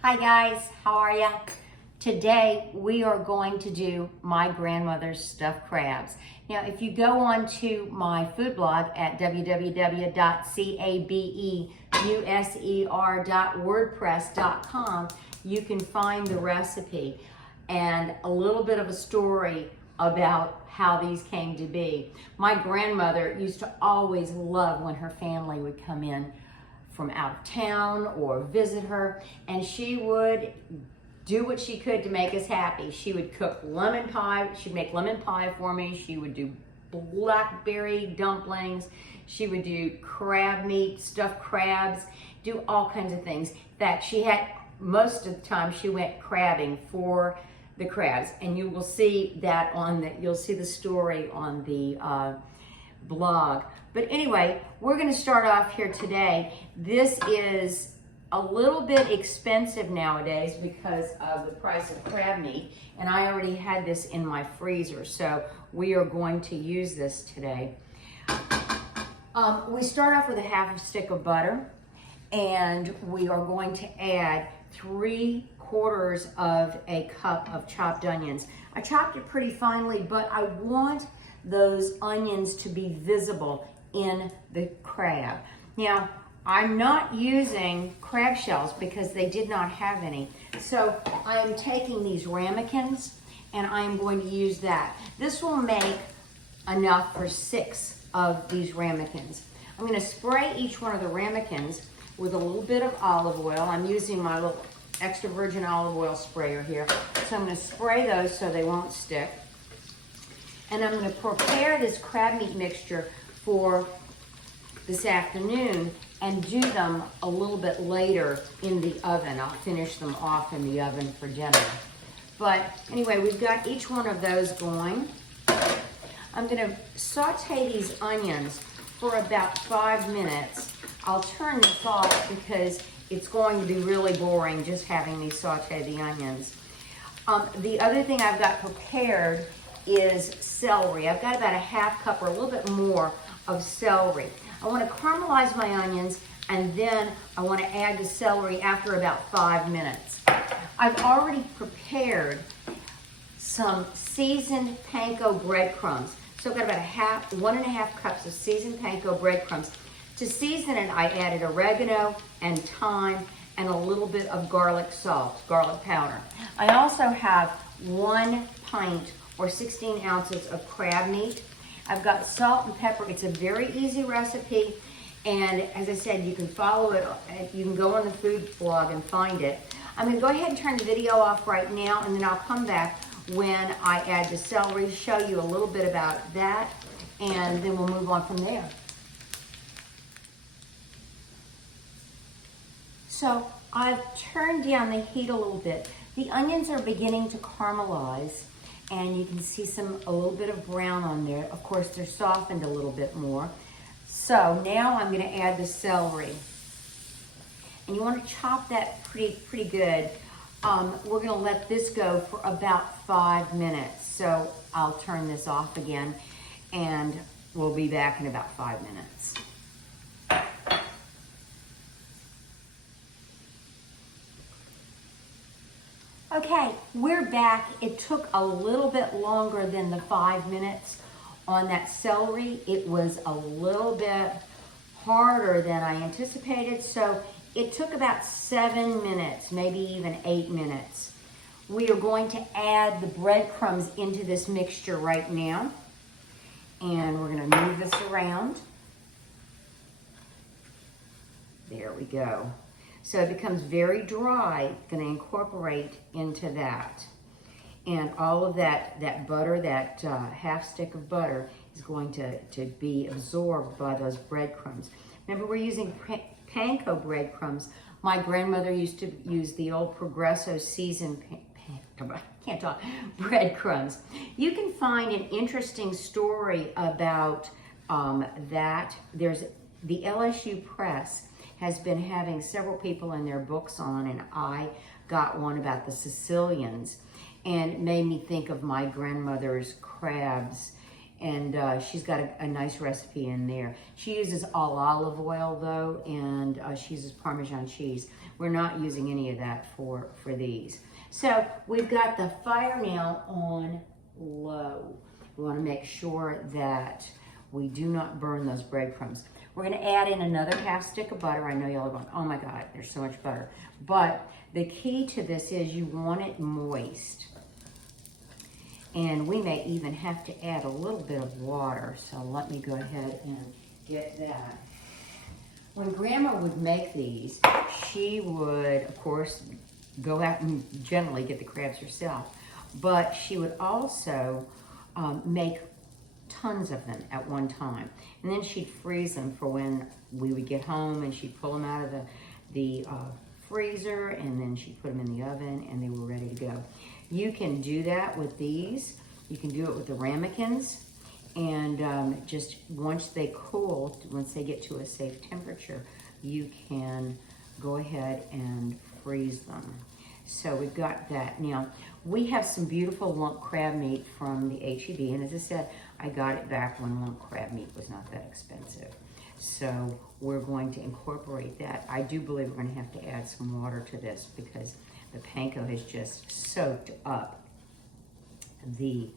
Hi guys, how are ya? Today we are going to do my grandmother's stuffed crabs. Now if you go on to my food blog at www.cabeuser.wordpress.com, you can find the recipe and a little bit of a story about how these came to be. My grandmother used to always love when her family would come in from out of town or visit her, and she would do what she could to make us happy. She would cook lemon pie. She'd make lemon pie for me. She would do blackberry dumplings. She would do crab meat, stuffed crabs, do all kinds of things. In fact, she had, most of the time, she went crabbing for the crabs, and you will see that on the, you'll see the story on the blog. But anyway, we're going to start off here today. This is a little bit expensive nowadays because of the price of crab meat, and I already had this in my freezer, so we are going to use this today. We start off with a half a stick of butter, and we are going to add 3/4 of a cup of chopped onions. I chopped it pretty finely, but I want those onions to be visible in the crab. Now, I'm not using crab shells because they did not have any. So I am taking these ramekins and I am going to use that. This will make enough for 6 of these ramekins. I'm going to spray each one of the ramekins with a little bit of olive oil. I'm using my little extra virgin olive oil sprayer here. So I'm going to spray those so they won't stick. And I'm going to prepare this crab meat mixture for this afternoon and do them a little bit later in the oven. I'll finish them off in the oven for dinner. But anyway, we've got each one of those going. I'm going to saute these onions for about 5 minutes. I'll turn this off because it's going to be really boring just having me saute the onions. The other thing I've got prepared is celery. I've got about a half cup or a little bit more of celery. I want to caramelize my onions, and then I want to add the celery after about 5 minutes. I've already prepared some seasoned panko breadcrumbs. So I've got about 1.5 cups of seasoned panko breadcrumbs. To season it, I added oregano and thyme and a little bit of garlic salt, garlic powder. I also have 1 pint or 16 ounces of crab meat. I've got salt and pepper. It's a very easy recipe, and as I said, you can follow it. You can go on the food blog and find it. I'm going to go ahead and turn the video off right now, and then I'll come back when I add the celery, show you a little bit about that, and then we'll move on from there. So I've turned down the heat a little bit. The onions are beginning to caramelize, and you can see a little bit of brown on there. Of course, they're softened a little bit more. So now I'm going to add the celery. And you want to chop that pretty good. We're going to let this go for about 5 minutes. So I'll turn this off again, and we'll be back in about 5 minutes. Okay, we're back. It took a little bit longer than the 5 minutes on that celery. It was a little bit harder than I anticipated, so it took about 7 minutes, maybe even 8 minutes. We are going to add the breadcrumbs into this mixture right now, and we're going to move this around. There we go. So it becomes very dry. Going to incorporate into that. And all of that butter, that half stick of butter is going to be absorbed by those breadcrumbs. Remember, we're using panko breadcrumbs. My grandmother used to use the old Progresso seasoned breadcrumbs. You can find an interesting story about that. There's the LSU Press has been having several people in their books on, and I got one about the Sicilians, and it made me think of my grandmother's crabs And she's got a nice recipe in there. She uses all olive oil though, and she uses Parmesan cheese. We're not using any of that for these. So we've got the fire now on low. We want to make sure that we do not burn those breadcrumbs. We're going to add in another half stick of butter. I know y'all are going, oh my God, there's so much butter. But the key to this is you want it moist. And we may even have to add a little bit of water. So let me go ahead and get that. When Grandma would make these, she would, of course, go out and generally get the crabs herself. But she would also make tons of them at one time. And then she'd freeze them for when we would get home, and she'd pull them out of the freezer, and then she'd put them in the oven, and they were ready to go. You can do that with these. You can do it with the ramekins. And just once they cool, once they get to a safe temperature, you can go ahead and freeze them. So we've got that. Now, we have some beautiful lump crab meat from the H-E-B, and as I said, I got it back when lump crab meat was not that expensive. So we're going to incorporate that. I do believe we're going to have to add some water to this because the panko has just soaked up the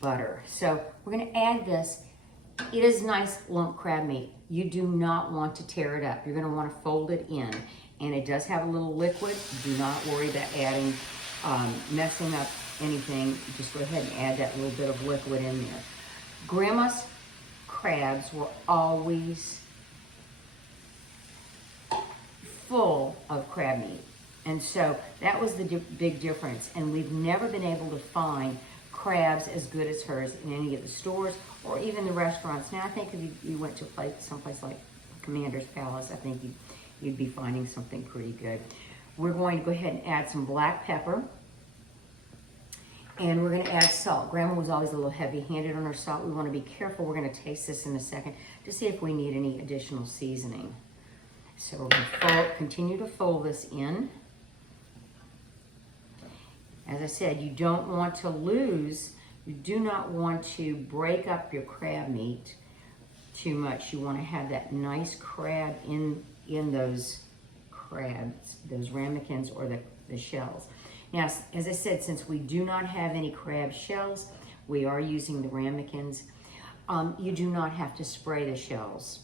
butter. So we're going to add this. It is nice lump crab meat. You do not want to tear it up. You're going to want to fold it in. And it does have a little liquid. Do not worry about adding, messing up anything. Just go ahead and add that little bit of liquid in there. Grandma's crabs were always full of crab meat. And so that was the big difference. And we've never been able to find crabs as good as hers in any of the stores or even the restaurants. Now, I think if you went to someplace like Commander's Palace, I think you'd be finding something pretty good. We're going to go ahead and add some black pepper. And we're going to add salt. Grandma was always a little heavy-handed on her salt. We want to be careful. We're going to taste this in a second to see if we need any additional seasoning. So we're going to continue to fold this in. As I said, you don't want to lose, you do not want to break up your crab meat too much. You want to have that nice crab in those crabs, those ramekins or the shells. Now, as I said, since we do not have any crab shells, we are using the ramekins. You do not have to spray the shells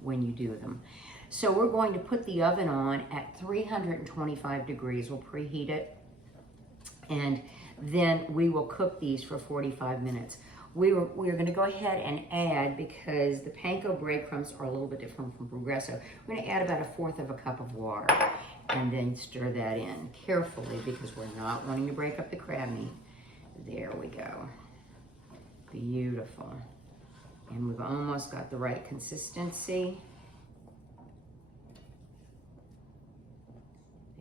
when you do them. So we're going to put the oven on at 325 degrees. We'll preheat it. And then we will cook these for 45 minutes. We're going to go ahead and add, because the panko breadcrumbs are a little bit different from Progresso, we're going to add about 1/4 cup of water and then stir that in carefully because we're not wanting to break up the crab meat. There we go. Beautiful. And we've almost got the right consistency.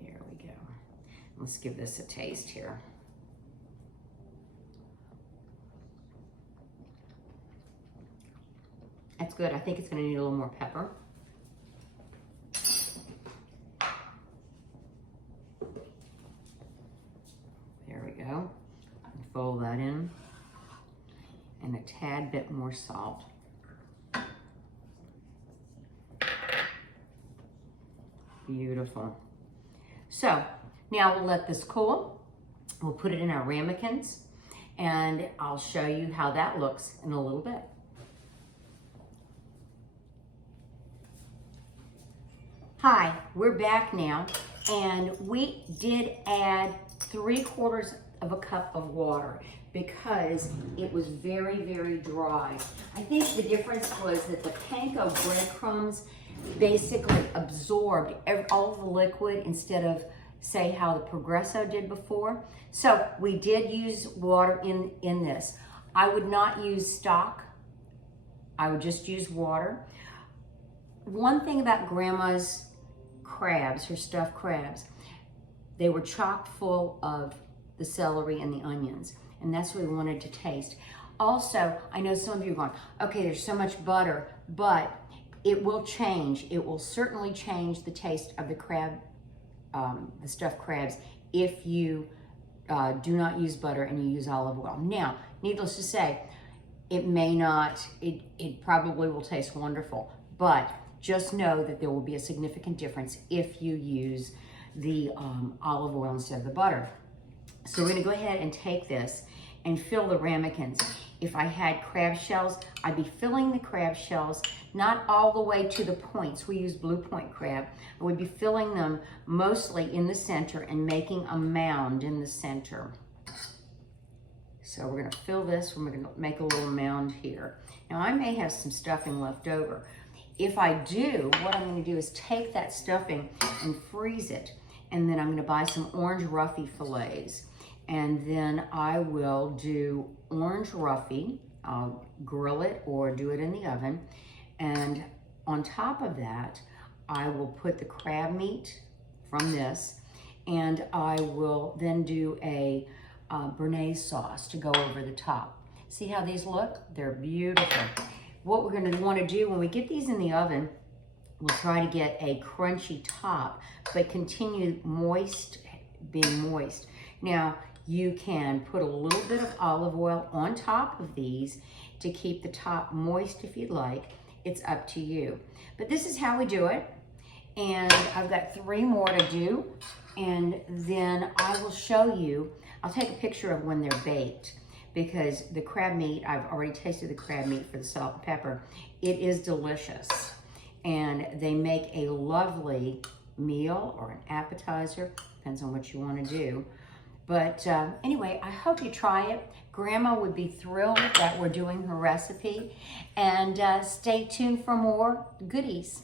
There we go. Let's give this a taste here. That's good. I think it's going to need a little more pepper. There we go. Fold that in. And a tad bit more salt. Beautiful. So now we'll let this cool. We'll put it in our ramekins, and I'll show you how that looks in a little bit. Hi, we're back now, and we did add 3/4 cup of water because it was very, very dry. I think the difference was that the panko breadcrumbs basically absorbed all the liquid instead of, say, how the Progresso did before. So we did use water in this. I would not use stock. I would just use water. One thing about Grandma's crabs, her stuffed crabs, they were chock full of the celery and the onions, and that's what we wanted to taste. Also, I know some of you are going, okay, there's so much butter, but it will change. It will certainly change the taste of the crab, the stuffed crabs, if you do not use butter and you use olive oil. Now, needless to say, it may not, it probably will taste wonderful, but just know that there will be a significant difference if you use the olive oil instead of the butter. So we're gonna go ahead and take this and fill the ramekins. If I had crab shells, I'd be filling the crab shells, not all the way to the points. We use blue point crab. I would be filling them mostly in the center and making a mound in the center. So we're gonna fill this, we're gonna make a little mound here. Now I may have some stuffing left over. If I do, what I'm gonna do is take that stuffing and freeze it. And then I'm gonna buy some orange roughy fillets. And then I will do orange roughy. I'll grill it or do it in the oven. And on top of that, I will put the crab meat from this, and I will then do a béarnaise sauce to go over the top. See how these look? They're beautiful. What we're gonna wanna do when we get these in the oven, we'll try to get a crunchy top, but continue being moist. Now, you can put a little bit of olive oil on top of these to keep the top moist if you'd like. It's up to you. But this is how we do it. And I've got 3 more to do. And then I will show you, I'll take a picture of when they're baked, because the crab meat, I've already tasted the crab meat for the salt and pepper. It is delicious. And they make a lovely meal or an appetizer, depends on what you want to do. But anyway, I hope you try it. Grandma would be thrilled that we're doing her recipe. And stay tuned for more goodies.